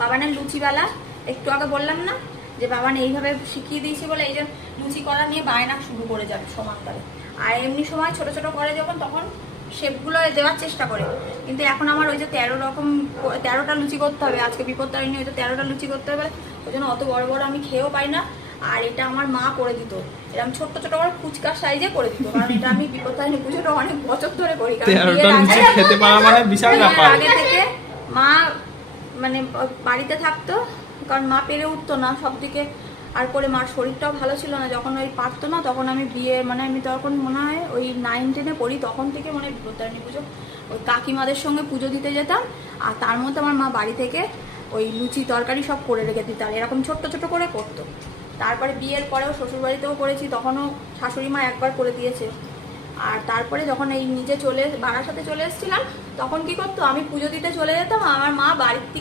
বাবানের লুচিওয়ালা, একটু আগে বললাম না যে বাবান এইভাবে শিখিয়ে দিয়েছি বলে এই যে লুচি করা নিয়ে বায়না শুরু করে যাবে সমান্তরে। আর এমনি সময় ছোট ছোট করে যখন তখন শেপগুলো দেওয়ার চেষ্টা করে। কিন্তু এখন আমার ওই যে 13টা লুচি করতে হবে, আজকে বিপত্তারিণী, ওই যে 13টা লুচি করতে হবে, ওই জন্য অত বড় বড় আমি খেয়েও পাই না। আর এটা আমার মা করে দিত, এরকম ছোট্ট ছোট করে ফুচকার সাইজে করে দিত, কারণ এটা আমি বিপত্তারিণী পুজোটা অনেক বছর ধরে করি। আগে থেকে মা মানে বাড়িতে থাকতো, কারণ মা পেরে উঠতো না সব দিকে, আর করে মার শরীরটাও ভালো ছিল না, যখন ওই পারতো না তখন আমি বিয়ে মানে আমি তখন মনে হয় ওই 9-10-এ পড়ি, তখন থেকে মানে বিপত্তারিণী পুজো ওই কাকিমাদের সঙ্গে পুজো দিতে যেতাম। আর তার মধ্যে আমার মা বাড়ি থেকে ওই লুচি তরকারি সব করে রেখে দিত, আর এরকম ছোট্ট ছোট করে করতো। তারপরে বিয়ের পরেও শ্বশুরবাড়িতেও করেছি, তখনও শাশুড়ি মা একবার করে দিয়েছে। আর তারপরে যখন এই নিজে বাড়ার সাথে চলে এসেছিলাম, তখন কি করতো, আমি পুজো দিতে চলে যেতাম, আমার মা বাড়ির থেকে